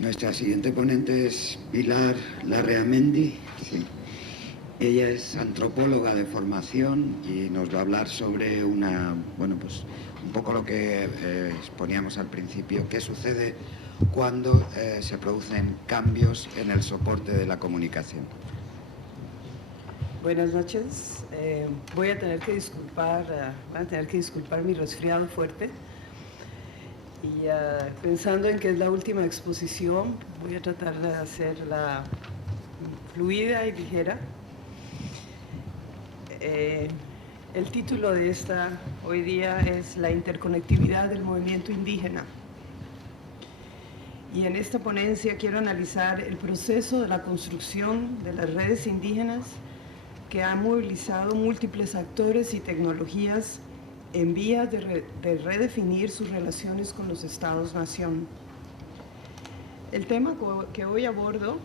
Nuestra siguiente ponente es Pilar Larreamendi. Sí. Ella es antropóloga de formación y nos va a hablar sobre un poco lo que exponíamos al principio, qué sucede cuando se producen cambios en el soporte de la comunicación. Buenas noches. Van a tener que disculpar mi resfriado fuerte. Y pensando en que es la última exposición, voy a tratar de hacerla fluida y ligera. El título de esta hoy día es La interconectividad del movimiento indígena. Y en esta ponencia quiero analizar el proceso de la construcción de las redes indígenas que han movilizado múltiples actores y tecnologías en vías de redefinir sus relaciones con los estados-nación. El tema que hoy abordo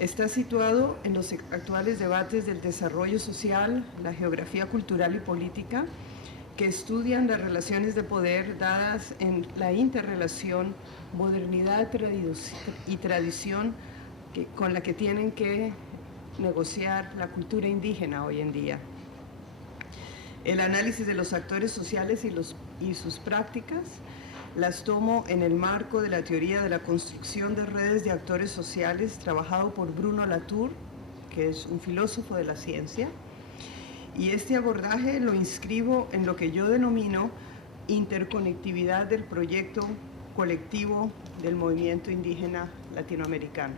está situado en los actuales debates del desarrollo social, la geografía cultural y política, que estudian las relaciones de poder dadas en la interrelación modernidad y tradición con la que tienen que negociar la cultura indígena hoy en día. El análisis de los actores sociales y sus prácticas las tomo en el marco de la teoría de la construcción de redes de actores sociales trabajado por Bruno Latour, que es un filósofo de la ciencia, y este abordaje lo inscribo en lo que yo denomino interconectividad del proyecto colectivo del movimiento indígena latinoamericano.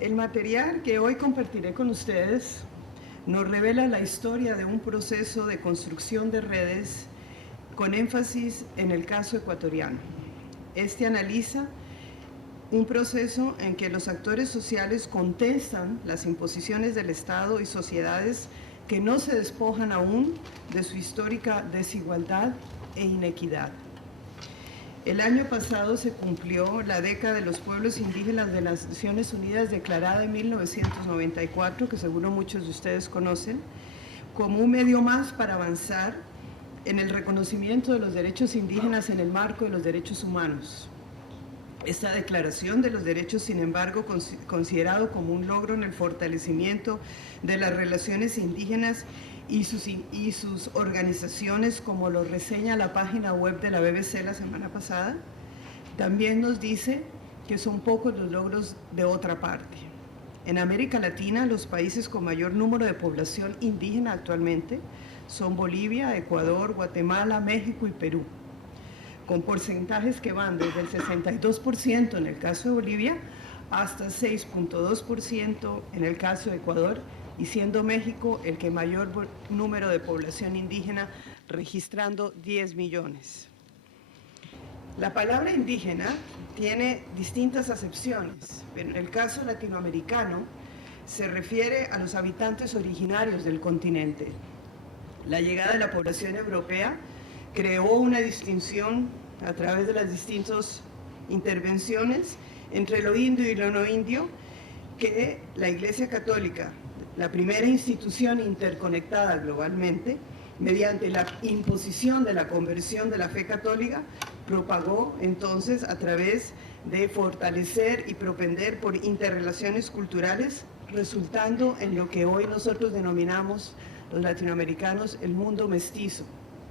El material que hoy compartiré con ustedes nos revela la historia de un proceso de construcción de redes con énfasis en el caso ecuatoriano. Este analiza un proceso en que los actores sociales contestan las imposiciones del Estado y sociedades que no se despojan aún de su histórica desigualdad e inequidad. El año pasado se cumplió la década de los pueblos indígenas de las Naciones Unidas, declarada en 1994, que seguro muchos de ustedes conocen, como un medio más para avanzar en el reconocimiento de los derechos indígenas en el marco de los derechos humanos. Esta declaración de los derechos, sin embargo, considerado como un logro en el fortalecimiento de las relaciones indígenas y sus organizaciones, como lo reseña la página web de la BBC la semana pasada, también nos dice que son pocos los logros de otra parte. En América Latina, los países con mayor número de población indígena actualmente son Bolivia, Ecuador, Guatemala, México y Perú, con porcentajes que van desde el 62% en el caso de Bolivia hasta 6.2% en el caso de Ecuador, y siendo México el que mayor número de población indígena, registrando 10 millones. La palabra indígena tiene distintas acepciones, pero en el caso latinoamericano se refiere a los habitantes originarios del continente. La llegada de la población europea creó una distinción a través de las distintas intervenciones entre lo indio y lo no indio, que la Iglesia Católica, la primera institución interconectada globalmente, mediante la imposición de la conversión de la fe católica, propagó entonces a través de fortalecer y propender por interrelaciones culturales, resultando en lo que hoy nosotros denominamos los latinoamericanos el mundo mestizo,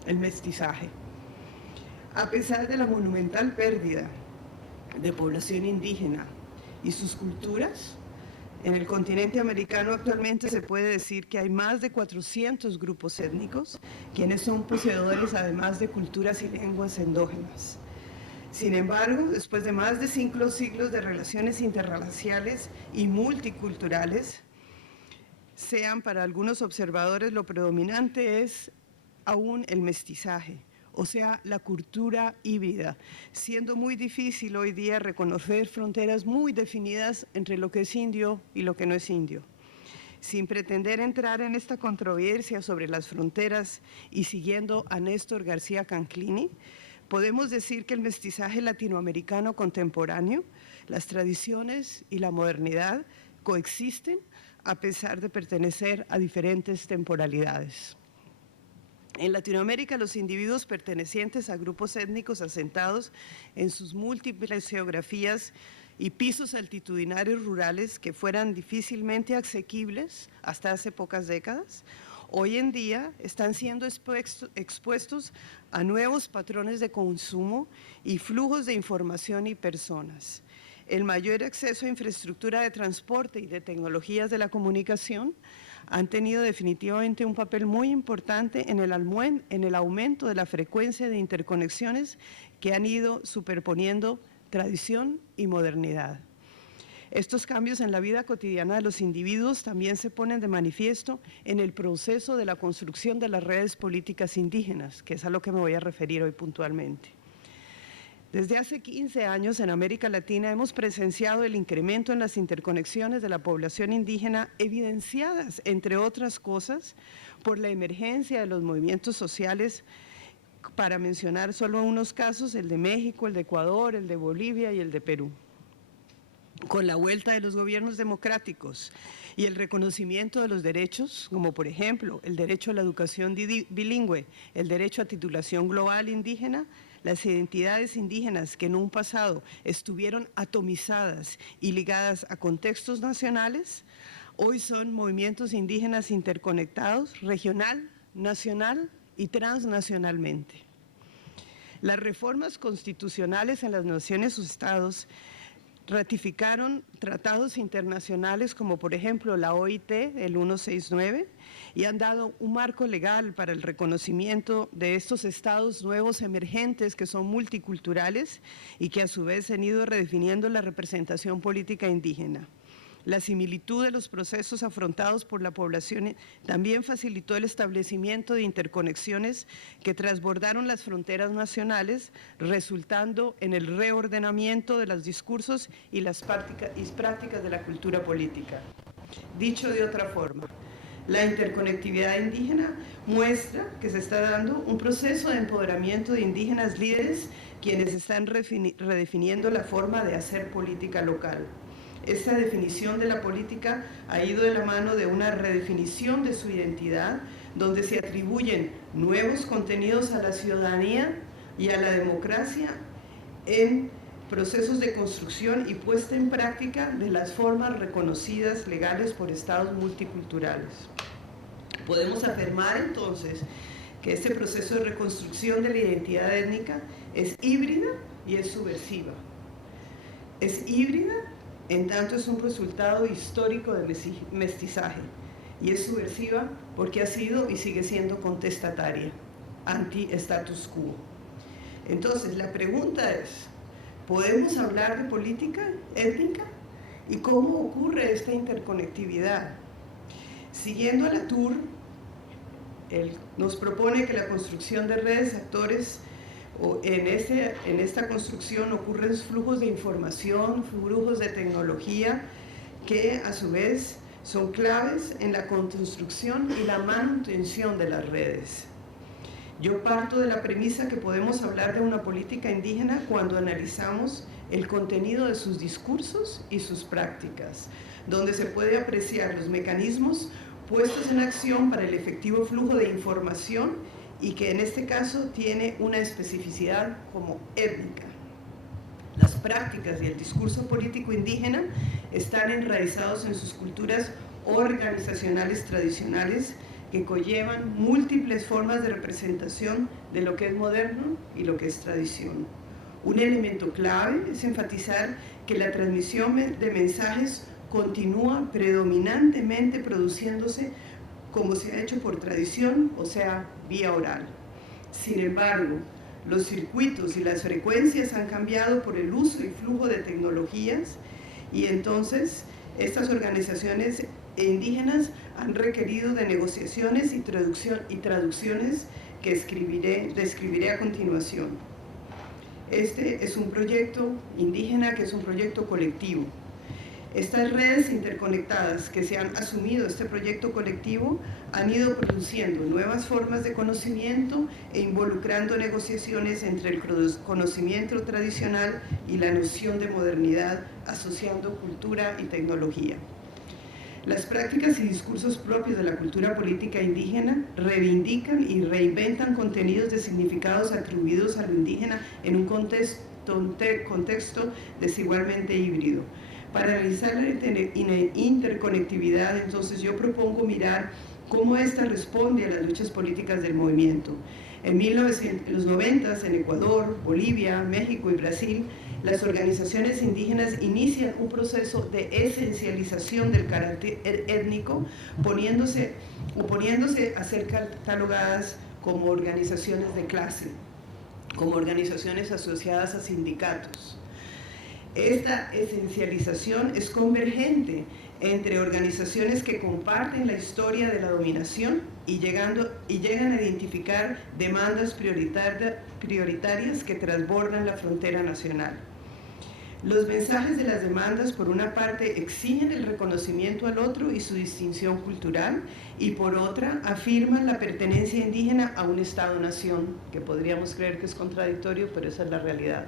el mestizaje. A pesar de la monumental pérdida de población indígena y sus culturas, en el continente americano actualmente se puede decir que hay más de 400 grupos étnicos, quienes son poseedores además de culturas y lenguas endógenas. Sin embargo, después de más de 5 siglos de relaciones interraciales y multiculturales, sean para algunos observadores lo predominante es aún el mestizaje, o sea, la cultura híbrida, siendo muy difícil hoy día reconocer fronteras muy definidas entre lo que es indio y lo que no es indio. Sin pretender entrar en esta controversia sobre las fronteras y siguiendo a Néstor García Canclini, podemos decir que el mestizaje latinoamericano contemporáneo, las tradiciones y la modernidad coexisten a pesar de pertenecer a diferentes temporalidades. En Latinoamérica, los individuos pertenecientes a grupos étnicos asentados en sus múltiples geografías y pisos altitudinarios rurales que fueran difícilmente asequibles hasta hace pocas décadas, hoy en día están siendo expuestos a nuevos patrones de consumo y flujos de información y personas. El mayor acceso a infraestructura de transporte y de tecnologías de la comunicación han tenido definitivamente un papel muy importante en el aumento de la frecuencia de interconexiones que han ido superponiendo tradición y modernidad. Estos cambios en la vida cotidiana de los individuos también se ponen de manifiesto en el proceso de la construcción de las redes políticas indígenas, que es a lo que me voy a referir hoy puntualmente. Desde hace 15 años en América Latina hemos presenciado el incremento en las interconexiones de la población indígena, evidenciadas, entre otras cosas, por la emergencia de los movimientos sociales, para mencionar solo unos casos, el de México, el de Ecuador, el de Bolivia y el de Perú. Con la vuelta de los gobiernos democráticos y el reconocimiento de los derechos, como por ejemplo el derecho a la educación bilingüe, el derecho a titulación global indígena, las identidades indígenas que en un pasado estuvieron atomizadas y ligadas a contextos nacionales, hoy son movimientos indígenas interconectados regional, nacional y transnacionalmente. Las reformas constitucionales en las naciones o estados ratificaron tratados internacionales como por ejemplo la OIT, el 169, y han dado un marco legal para el reconocimiento de estos estados nuevos emergentes que son multiculturales y que a su vez han ido redefiniendo la representación política indígena. La similitud de los procesos afrontados por la población también facilitó el establecimiento de interconexiones que transbordaron las fronteras nacionales, resultando en el reordenamiento de los discursos y las prácticas de la cultura política. Dicho de otra forma, la interconectividad indígena muestra que se está dando un proceso de empoderamiento de indígenas líderes quienes están redefiniendo la forma de hacer política local. Esta definición de la política ha ido de la mano de una redefinición de su identidad, donde se atribuyen nuevos contenidos a la ciudadanía y a la democracia en procesos de construcción y puesta en práctica de las formas reconocidas legales por estados multiculturales. Podemos afirmar entonces que este proceso de reconstrucción de la identidad étnica es híbrida y es subversiva. Es híbrida en tanto es un resultado histórico del mestizaje, y es subversiva porque ha sido y sigue siendo contestataria, anti-status quo. Entonces, la pregunta es, ¿podemos hablar de política étnica? ¿Y cómo ocurre esta interconectividad? Siguiendo a Latour, él nos propone que la construcción de redes actores en esta construcción ocurren flujos de información, flujos de tecnología que a su vez son claves en la construcción y la manutención de las redes. Yo parto de la premisa que podemos hablar de una política indígena cuando analizamos el contenido de sus discursos y sus prácticas, donde se puede apreciar los mecanismos puestos en acción para el efectivo flujo de información y que en este caso tiene una especificidad como étnica. Las prácticas y el discurso político indígena están enraizados en sus culturas organizacionales tradicionales que conllevan múltiples formas de representación de lo que es moderno y lo que es tradición. Un elemento clave es enfatizar que la transmisión de mensajes continúa predominantemente produciéndose como se ha hecho por tradición, o sea, vía oral. Sin embargo, los circuitos y las frecuencias han cambiado por el uso y flujo de tecnologías y entonces estas organizaciones indígenas han requerido de negociaciones y traducciones que describiré a continuación. Este es un proyecto indígena que es un proyecto colectivo. Estas redes interconectadas que se han asumido este proyecto colectivo han ido produciendo nuevas formas de conocimiento e involucrando negociaciones entre el conocimiento tradicional y la noción de modernidad, asociando cultura y tecnología. Las prácticas y discursos propios de la cultura política indígena reivindican y reinventan contenidos de significados atribuidos a lo indígena en un contexto desigualmente híbrido. Para realizar la interconectividad, entonces yo propongo mirar cómo esta responde a las luchas políticas del movimiento. En los 90, en Ecuador, Bolivia, México y Brasil, las organizaciones indígenas inician un proceso de esencialización del carácter étnico, oponiéndose a ser catalogadas como organizaciones de clase, como organizaciones asociadas a sindicatos. Esta esencialización es convergente entre organizaciones que comparten la historia de la dominación y llegan a identificar demandas prioritarias que transbordan la frontera nacional. Los mensajes de las demandas, por una parte, exigen el reconocimiento al otro y su distinción cultural, y por otra, afirman la pertenencia indígena a un Estado-nación, que podríamos creer que es contradictorio, pero esa es la realidad.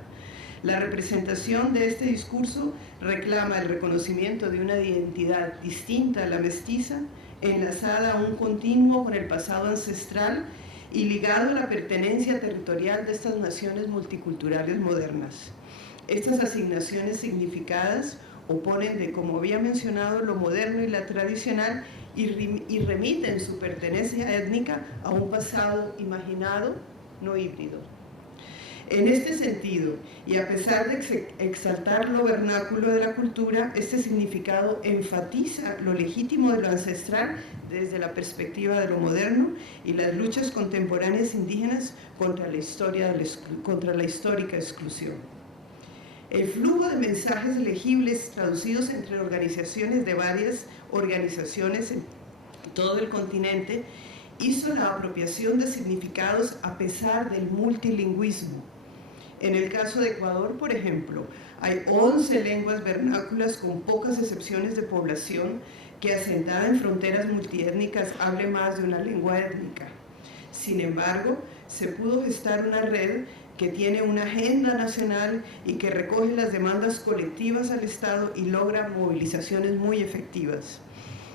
La representación de este discurso reclama el reconocimiento de una identidad distinta a la mestiza, enlazada a un continuo con el pasado ancestral y ligado a la pertenencia territorial de estas naciones multiculturales modernas. Estas asignaciones significadas oponen de, como había mencionado, lo moderno y la tradicional y remiten su pertenencia étnica a un pasado imaginado, no híbrido. En este sentido, y a pesar de exaltar lo vernáculo de la cultura, este significado enfatiza lo legítimo de lo ancestral desde la perspectiva de lo moderno y las luchas contemporáneas indígenas contra la histórica exclusión. El flujo de mensajes legibles traducidos entre organizaciones de varias organizaciones en todo el continente hizo la apropiación de significados a pesar del multilingüismo. En el caso de Ecuador, por ejemplo, hay 11 lenguas vernáculas con pocas excepciones de población que, asentada en fronteras multiétnicas, hable más de una lengua étnica. Sin embargo, se pudo gestar una red que tiene una agenda nacional y que recoge las demandas colectivas al Estado y logra movilizaciones muy efectivas.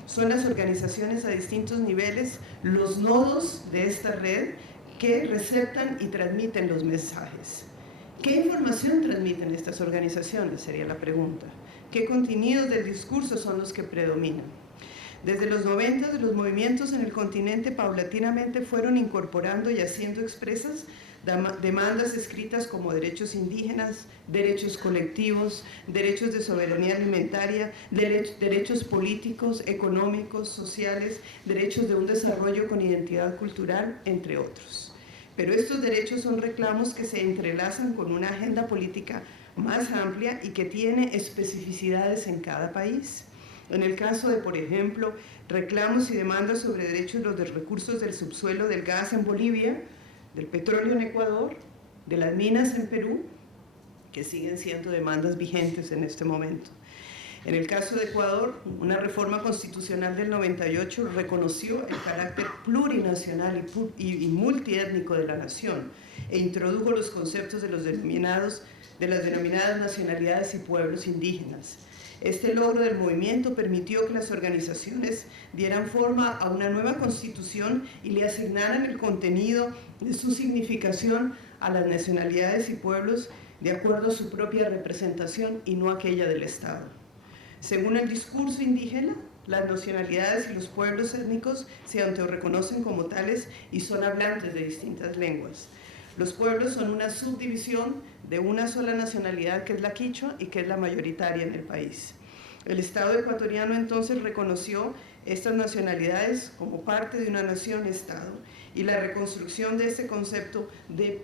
Son las organizaciones a distintos niveles los nodos de esta red que receptan y transmiten los mensajes. ¿Qué información transmiten estas organizaciones? Sería la pregunta. ¿Qué contenidos del discurso son los que predominan? Desde los 90, los movimientos en el continente paulatinamente fueron incorporando y haciendo expresas demandas escritas como derechos indígenas, derechos colectivos, derechos de soberanía alimentaria, derechos políticos, económicos, sociales, derechos de un desarrollo con identidad cultural, entre otros. Pero estos derechos son reclamos que se entrelazan con una agenda política más amplia y que tiene especificidades en cada país. En el caso de, por ejemplo, reclamos y demandas sobre derechos de los recursos del subsuelo del gas en Bolivia, del petróleo en Ecuador, de las minas en Perú, que siguen siendo demandas vigentes en este momento. En el caso de Ecuador, una reforma constitucional del 98 reconoció el carácter plurinacional y multiétnico de la nación e introdujo los conceptos de las denominadas nacionalidades y pueblos indígenas. Este logro del movimiento permitió que las organizaciones dieran forma a una nueva constitución y le asignaran el contenido de su significación a las nacionalidades y pueblos de acuerdo a su propia representación y no aquella del Estado. Según el discurso indígena, las nacionalidades y los pueblos étnicos se autorreconocen como tales y son hablantes de distintas lenguas. Los pueblos son una subdivisión de una sola nacionalidad, que es la quichua y que es la mayoritaria en el país. El Estado ecuatoriano entonces reconoció estas nacionalidades como parte de una nación-Estado y la reconstrucción de este concepto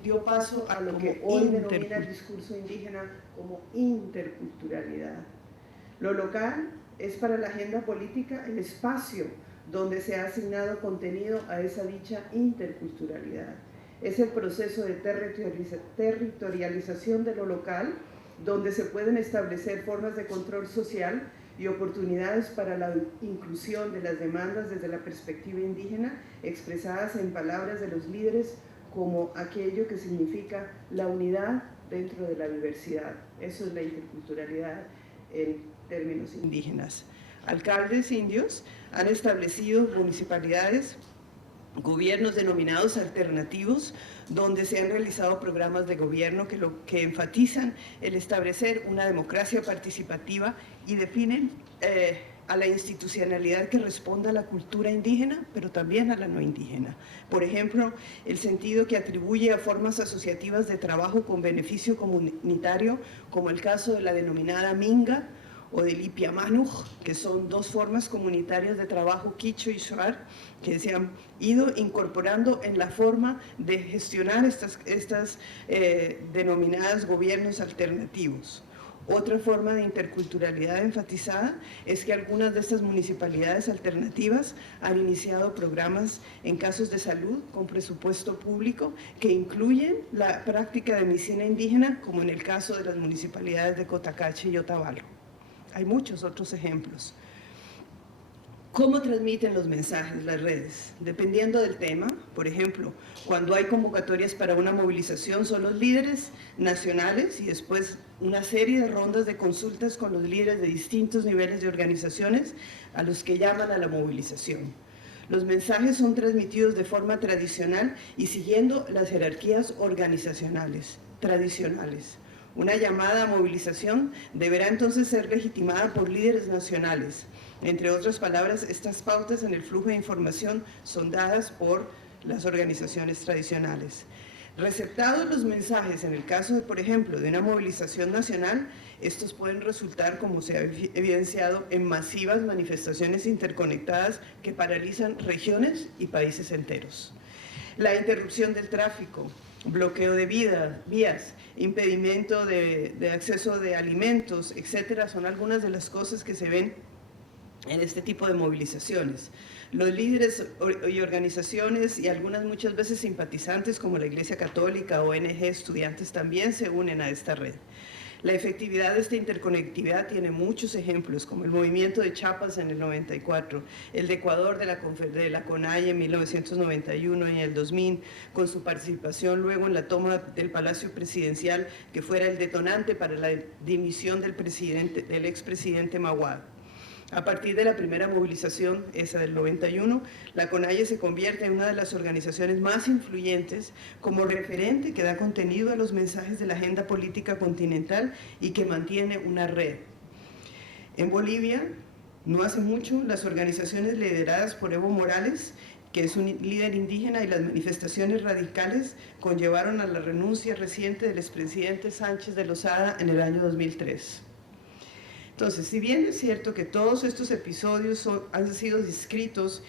dio paso a lo que hoy denomina el discurso indígena como interculturalidad. Lo local es para la agenda política el espacio donde se ha asignado contenido a esa dicha interculturalidad. Es el proceso de territorialización de lo local, donde se pueden establecer formas de control social y oportunidades para la inclusión de las demandas desde la perspectiva indígena, expresadas en palabras de los líderes como aquello que significa la unidad dentro de la diversidad. Eso es la interculturalidad en términos indígenas. alcaldes indios han establecido municipalidades, gobiernos denominados alternativos, donde se han realizado programas de gobierno que enfatizan el establecer una democracia participativa y definen a la institucionalidad que responda a la cultura indígena, pero también a la no indígena. Por ejemplo, el sentido que atribuye a formas asociativas de trabajo con beneficio comunitario, como el caso de la denominada Minga o del Ipiamanuj, que son dos formas comunitarias de trabajo quichua y shuar, que se han ido incorporando en la forma de gestionar estas denominadas gobiernos alternativos. Otra forma de interculturalidad enfatizada es que algunas de estas municipalidades alternativas han iniciado programas en casos de salud con presupuesto público que incluyen la práctica de medicina indígena, como en el caso de las municipalidades de Cotacache y Otavalo. Hay muchos otros ejemplos. ¿Cómo transmiten los mensajes las redes? Dependiendo del tema, por ejemplo, cuando hay convocatorias para una movilización son los líderes nacionales y después una serie de rondas de consultas con los líderes de distintos niveles de organizaciones a los que llaman a la movilización. Los mensajes son transmitidos de forma tradicional y siguiendo las jerarquías organizacionales tradicionales. Una llamada a movilización deberá entonces ser legitimada por líderes nacionales. Entre otras palabras, estas pautas en el flujo de información son dadas por las organizaciones tradicionales. Receptados los mensajes, en el caso, de, por ejemplo, de una movilización nacional, estos pueden resultar, como se ha evidenciado, en masivas manifestaciones interconectadas que paralizan regiones y países enteros. La interrupción del tráfico, bloqueo de vías, impedimento de acceso de alimentos, etcétera, son algunas de las cosas que se ven en este tipo de movilizaciones. Los líderes y organizaciones y muchas veces simpatizantes como la Iglesia Católica, ONG, estudiantes también se unen a esta red. La efectividad de esta interconectividad tiene muchos ejemplos, como el movimiento de Chiapas en el 94, el de Ecuador de la CONAIE en 1991 y en el 2000, con su participación luego en la toma del Palacio Presidencial, que fuera el detonante para la dimisión del expresidente Mahuad. A partir de la primera movilización, esa del 91, la CONAIE se convierte en una de las organizaciones más influyentes como referente que da contenido a los mensajes de la agenda política continental y que mantiene una red. En Bolivia, no hace mucho, las organizaciones lideradas por Evo Morales, que es un líder indígena, y las manifestaciones radicales conllevaron a la renuncia reciente del expresidente Sánchez de Lozada en el año 2003. Entonces, si bien es cierto que todos estos episodios han sido descritos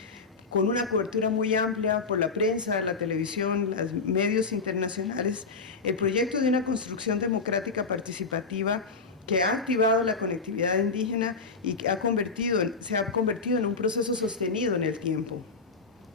con una cobertura muy amplia por la prensa, la televisión, los medios internacionales, el proyecto de una construcción democrática participativa que ha activado la conectividad indígena y que se ha convertido en un proceso sostenido en el tiempo.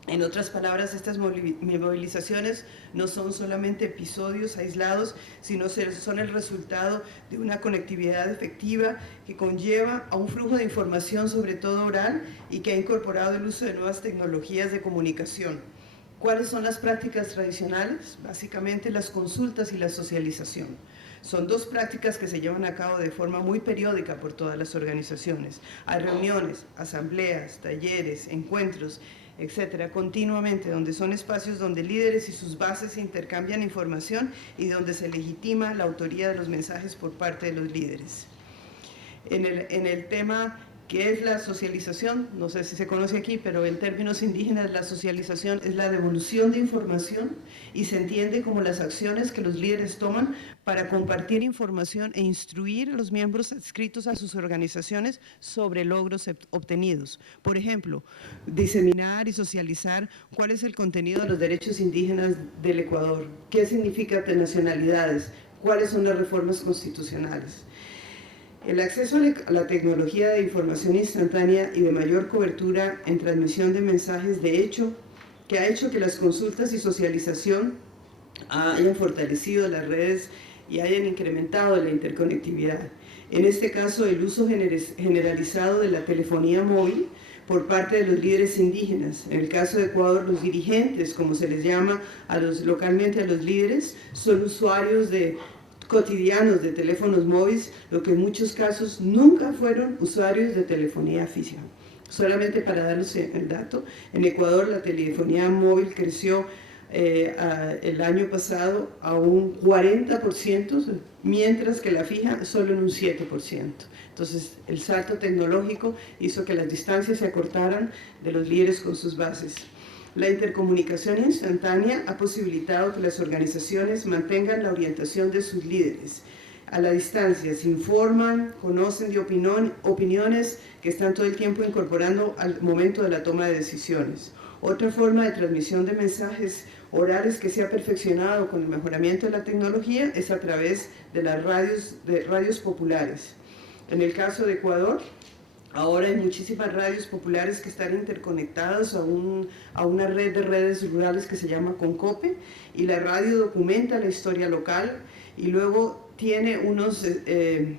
En otras palabras, estas movilizaciones no son solamente episodios aislados, sino son el resultado de una conectividad efectiva que conlleva a un flujo de información, sobre todo oral, y que ha incorporado el uso de nuevas tecnologías de comunicación. ¿Cuáles son las prácticas tradicionales? Básicamente las consultas y la socialización. Son dos prácticas que se llevan a cabo de forma muy periódica por todas las organizaciones. Hay reuniones, asambleas, talleres, encuentros, etcétera, continuamente, donde son espacios donde líderes y sus bases intercambian información y donde se legitima la autoría de los mensajes por parte de los líderes. En el tema que es la socialización, no sé si se conoce aquí, pero en términos indígenas la socialización es la devolución de información y se entiende como las acciones que los líderes toman para compartir información e instruir a los miembros adscritos a sus organizaciones sobre logros obtenidos. Por ejemplo, diseminar y socializar cuál es el contenido de los derechos indígenas del Ecuador, qué significa nacionalidades, cuáles son las reformas constitucionales. El acceso a la tecnología de información instantánea y de mayor cobertura en transmisión de mensajes, de hecho, que ha hecho que las consultas y socialización hayan fortalecido las redes y hayan incrementado la interconectividad. En este caso, el uso generalizado de la telefonía móvil por parte de los líderes indígenas. En el caso de Ecuador, los dirigentes, como se les llama localmente a los líderes, son usuarios de cotidianos de teléfonos móviles, lo que en muchos casos nunca fueron usuarios de telefonía física. Solamente para darles el dato, en Ecuador la telefonía móvil creció el año pasado a un 40%, mientras que la fija solo en un 7%. Entonces, el salto tecnológico hizo que las distancias se acortaran de los líderes con sus bases. La intercomunicación instantánea ha posibilitado que las organizaciones mantengan la orientación de sus líderes. A la distancia se informan, conocen de opiniones que están todo el tiempo incorporando al momento de la toma de decisiones. Otra forma de transmisión de mensajes orales que se ha perfeccionado con el mejoramiento de la tecnología es a través de las radios populares. En el caso de Ecuador, ahora hay muchísimas radios populares que están interconectadas a una red de redes rurales que se llama Concope, y la radio documenta la historia local y luego tiene unos redes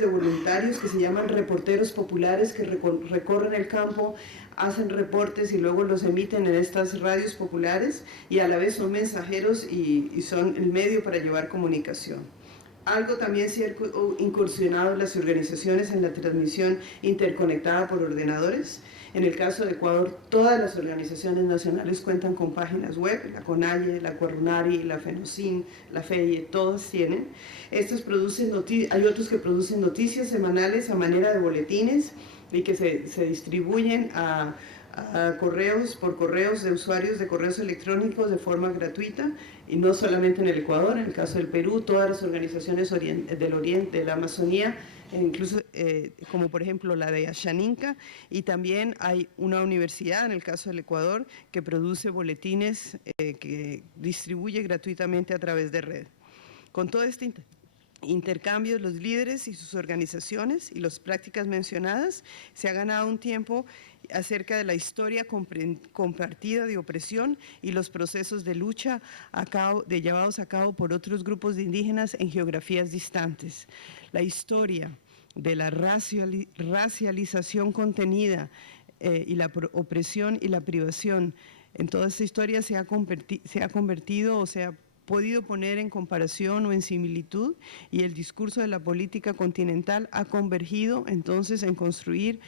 de voluntarios que se llaman reporteros populares que recorren el campo, hacen reportes y luego los emiten en estas radios populares, y a la vez son mensajeros y son el medio para llevar comunicación. Algo también se ha incursionado en las organizaciones en la transmisión interconectada por ordenadores. En el caso de Ecuador, todas las organizaciones nacionales cuentan con páginas web, la CONAIE, la CORUNARI, la FENOCIN, la FEIE, todas tienen. Hay otros que producen noticias semanales a manera de boletines y que se distribuyen por correos de usuarios de correos electrónicos de forma gratuita, y no solamente en el Ecuador. En el caso del Perú, todas las organizaciones del Oriente, de la Amazonía, incluso como por ejemplo la de Ashaninka, y también hay una universidad en el caso del Ecuador que produce boletines que distribuye gratuitamente a través de red. Con todo este intercambio, los líderes y sus organizaciones y las prácticas mencionadas, se ha ganado un tiempo acerca de la historia compartida de opresión y los procesos de lucha llevados a cabo por otros grupos de indígenas en geografías distantes. La historia de la racialización contenida y la opresión y la privación, en toda esta historia se ha convertido o se ha podido poner en comparación o en similitud, y el discurso de la política continental ha convergido entonces en construir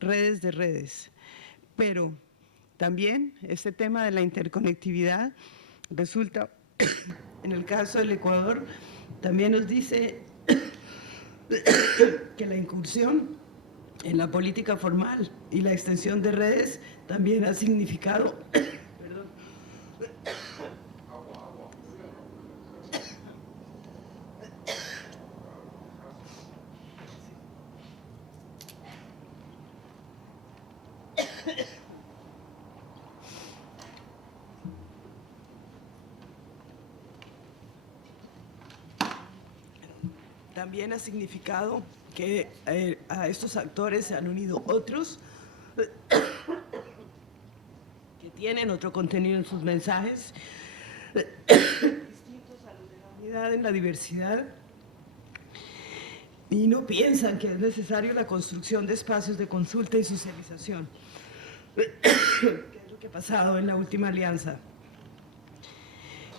redes de redes. Pero también este tema de la interconectividad resulta, en el caso del Ecuador, también nos dice que la incursión en la política formal y la extensión de redes también ha significado que a estos actores se han unido otros que tienen otro contenido en sus mensajes, distintos a los de la unidad en la diversidad, y no piensan que es necesario la construcción de espacios de consulta y socialización, que es lo que ha pasado en la última alianza.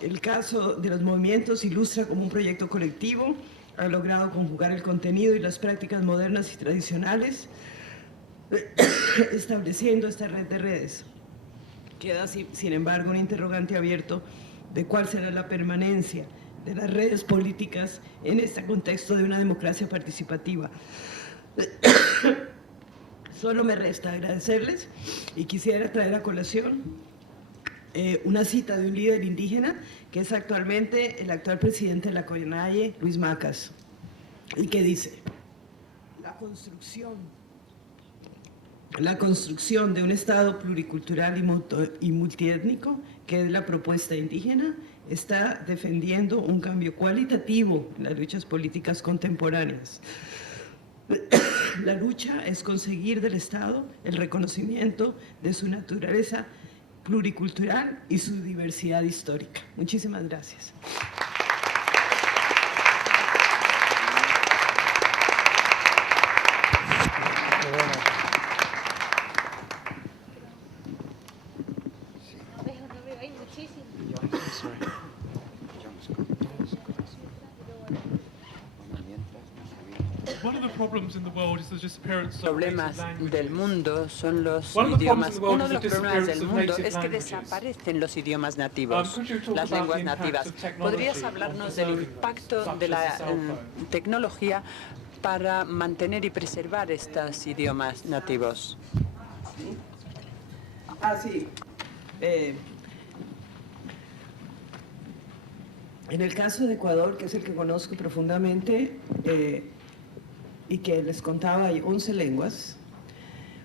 El caso de los movimientos ilustra cómo un proyecto colectivo ha logrado conjugar el contenido y las prácticas modernas y tradicionales, estableciendo esta red de redes. Queda, sin embargo, un interrogante abierto de cuál será la permanencia de las redes políticas en este contexto de una democracia participativa. Solo me resta agradecerles, y quisiera traer a colación una cita de un líder indígena que es actualmente el actual presidente de la CONAIE, Luis Macas, y que dice: la construcción de un Estado pluricultural y multiétnico, que es la propuesta indígena, está defendiendo un cambio cualitativo en las luchas políticas contemporáneas. La lucha es conseguir del Estado el reconocimiento de su naturaleza pluricultural y su diversidad histórica. Muchísimas gracias. No veo, hay muchísimo. problemas del mundo son los idiomas. Uno de los problemas del mundo es que desaparecen los idiomas nativos, las lenguas nativas. ¿Podrías hablarnos del impacto de la tecnología para mantener y preservar estos idiomas nativos? Sí. En el caso de Ecuador, que es el que conozco profundamente, y que les contaba, hay 11 lenguas.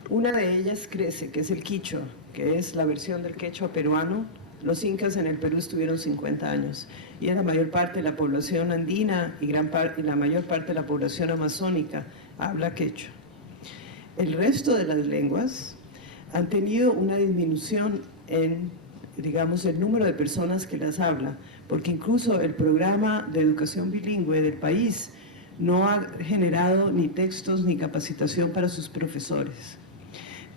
Una de ellas crece, que es el quichua, que es la versión del quechua peruano. Los incas en el Perú estuvieron 50 años y la mayor parte de la población andina y la mayor parte de la población amazónica habla quechua. El resto de las lenguas han tenido una disminución en, digamos, el número de personas que las hablan, porque incluso el programa de educación bilingüe del país no ha generado ni textos ni capacitación para sus profesores.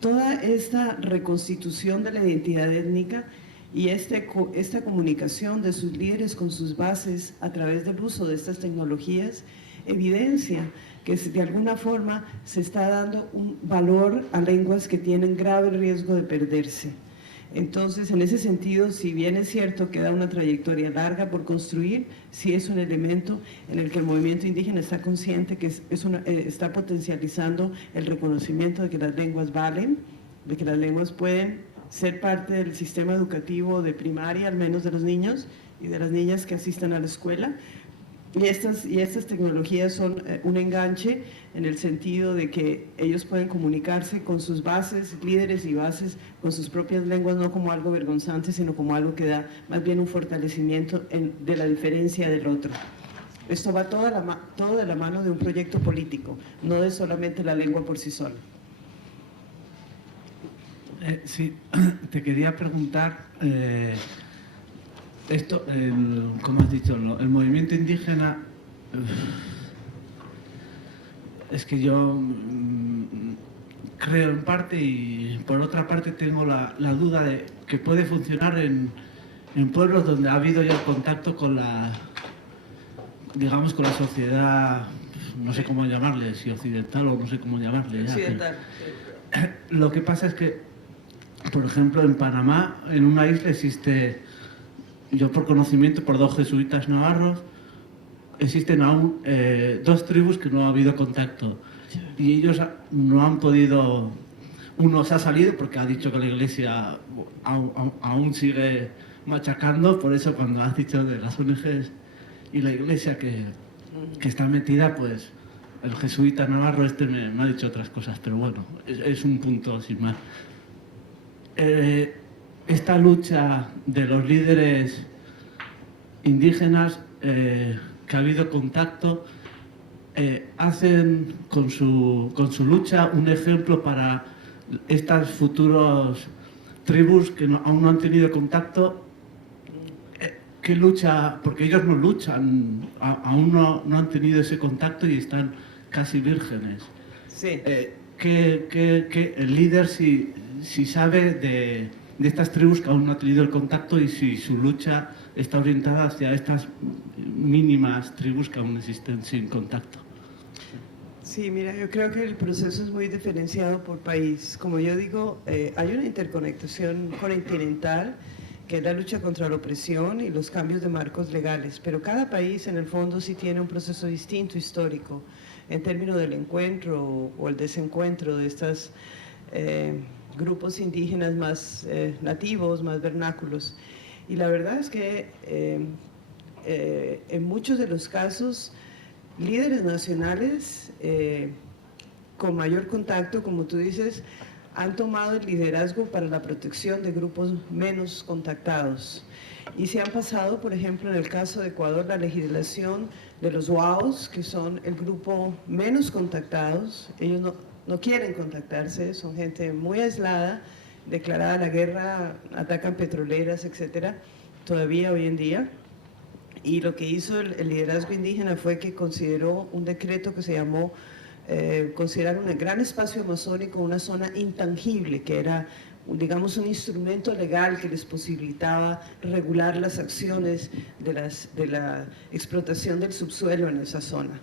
Toda esta reconstitución de la identidad étnica y esta comunicación de sus líderes con sus bases a través del uso de estas tecnologías evidencia que de alguna forma se está dando un valor a lenguas que tienen grave riesgo de perderse. Entonces, en ese sentido, si bien es cierto que da una trayectoria larga por construir, sí es un elemento en el que el movimiento indígena está consciente que está potencializando el reconocimiento de que las lenguas valen, de que las lenguas pueden ser parte del sistema educativo de primaria, al menos de los niños y de las niñas que asistan a la escuela. Y estas tecnologías son un enganche en el sentido de que ellos pueden comunicarse con sus bases, líderes y bases, con sus propias lenguas, no como algo vergonzante, sino como algo que da más bien un fortalecimiento de la diferencia del otro. Esto va todo de la mano de un proyecto político, no de solamente la lengua por sí sola. Sí, te quería preguntar, esto, como has dicho, el movimiento indígena, es que yo creo en parte y por otra parte tengo la duda de que puede funcionar en pueblos donde ha habido ya el contacto con la, digamos, con la sociedad, no sé cómo llamarle, si occidental o no sé cómo llamarle. Ya, Occidental. Lo que pasa es que, por ejemplo, en Panamá, en una isla existe, yo por conocimiento, por 2 jesuitas navarros, existen aún 2 tribus que no ha habido contacto. Y ellos no han podido, uno se ha salido porque ha dicho que la iglesia aún sigue machacando, por eso cuando has dicho de las ONGs y la iglesia que está metida, pues el jesuita navarro me ha dicho otras cosas, pero bueno, es un punto sin más. Esta lucha de los líderes indígenas, que ha habido contacto, hacen con su lucha un ejemplo para estas futuras tribus que aún no han tenido contacto. ¿Qué lucha? Porque ellos no luchan, aún no han tenido ese contacto y están casi vírgenes. Sí. Que el líder si sabe de estas tribus que aún no han tenido el contacto y si su lucha está orientada hacia estas mínimas tribus que aún existen sin contacto. Sí, mira, yo creo que el proceso es muy diferenciado por país. Como yo digo, hay una interconectación continental que es la lucha contra la opresión y los cambios de marcos legales, pero cada país en el fondo sí tiene un proceso distinto histórico en términos del encuentro o el desencuentro de estos grupos indígenas más nativos, más vernáculos. Y la verdad es que en muchos de los casos, líderes nacionales con mayor contacto, como tú dices, han tomado el liderazgo para la protección de grupos menos contactados. Y se han pasado, por ejemplo, en el caso de Ecuador, la legislación de los WAOs, que son el grupo menos contactados. Ellos no quieren contactarse, son gente muy aislada, declarada la guerra, atacan petroleras, etcétera, todavía hoy en día. Y lo que hizo el liderazgo indígena fue que consideró un decreto que se llamó considerar un gran espacio amazónico una zona intangible, que era, digamos, un instrumento legal que les posibilitaba regular las acciones de la explotación del subsuelo en esa zona.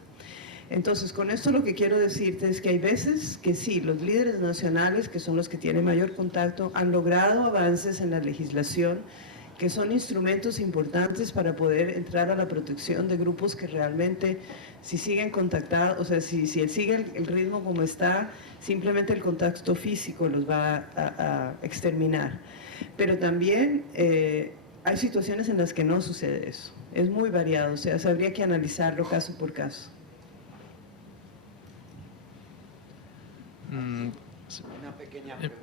Entonces, con esto lo que quiero decirte es que hay veces que sí, los líderes nacionales, que son los que tienen mayor contacto, han logrado avances en la legislación, que son instrumentos importantes para poder entrar a la protección de grupos que realmente, si siguen contactados, o sea, si sigue el ritmo como está, simplemente el contacto físico los va a exterminar. Pero también hay situaciones en las que no sucede eso. Es muy variado, o sea, habría que analizarlo caso por caso.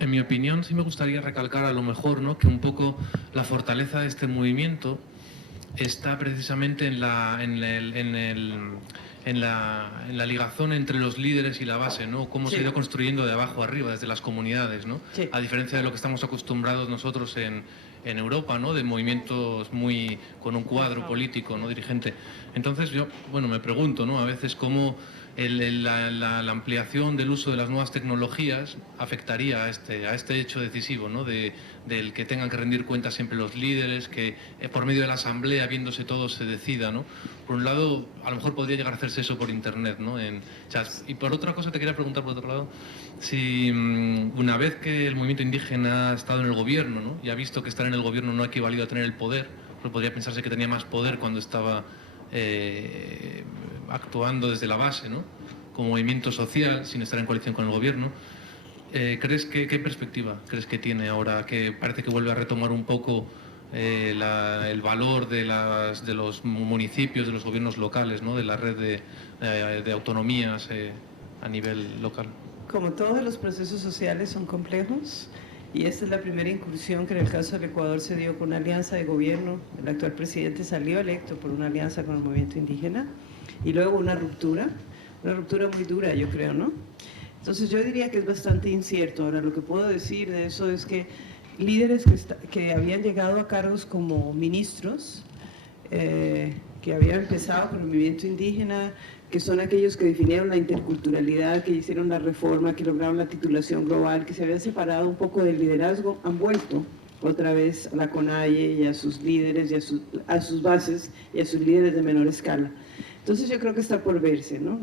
En mi opinión, sí me gustaría recalcar a lo mejor, ¿no?, que un poco la fortaleza de este movimiento está precisamente en la ligazón entre los líderes y la base, ¿no? Cómo se ha ido construyendo de abajo arriba, desde las comunidades, ¿no? Sí. A diferencia de lo que estamos acostumbrados nosotros en Europa, ¿no?, de movimientos muy con un cuadro político, ¿no?, dirigente. Entonces yo, bueno, me pregunto, ¿no?, a veces cómo la ampliación del uso de las nuevas tecnologías afectaría a este hecho decisivo, ¿no?, del que tengan que rendir cuentas siempre los líderes, que por medio de la asamblea, viéndose todo, se decida, ¿no? Por un lado, a lo mejor podría llegar a hacerse eso por internet, ¿no? Y por otra cosa te quería preguntar, por otro lado, si una vez que el movimiento indígena ha estado en el gobierno, ¿no?, y ha visto que estar en el gobierno no ha equivalido a tener el poder, pues podría pensarse que tenía más poder cuando estaba actuando desde la base, ¿no?, como movimiento social, sin estar en coalición con el gobierno. ¿Crees que qué perspectiva crees que tiene ahora, que parece que vuelve a retomar un poco el valor de los municipios, de los gobiernos locales, ¿no?, de la red de autonomías a nivel local? Como todos los procesos sociales son complejos, y esta es la primera incursión que en el caso del Ecuador se dio con una alianza de gobierno. El actual presidente salió electo por una alianza con el movimiento indígena, y luego una ruptura muy dura, yo creo, ¿no? Entonces yo diría que es bastante incierto. Ahora, lo que puedo decir de eso es que líderes que habían llegado a cargos como ministros, que habían empezado con el movimiento indígena, que son aquellos que definieron la interculturalidad, que hicieron la reforma, que lograron la titulación global, que se habían separado un poco del liderazgo, han vuelto otra vez a la CONAIE y a sus líderes y a sus bases y a sus líderes de menor escala. Entonces yo creo que está por verse, ¿no?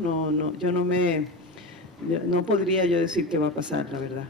No podría yo decir qué va a pasar, la verdad.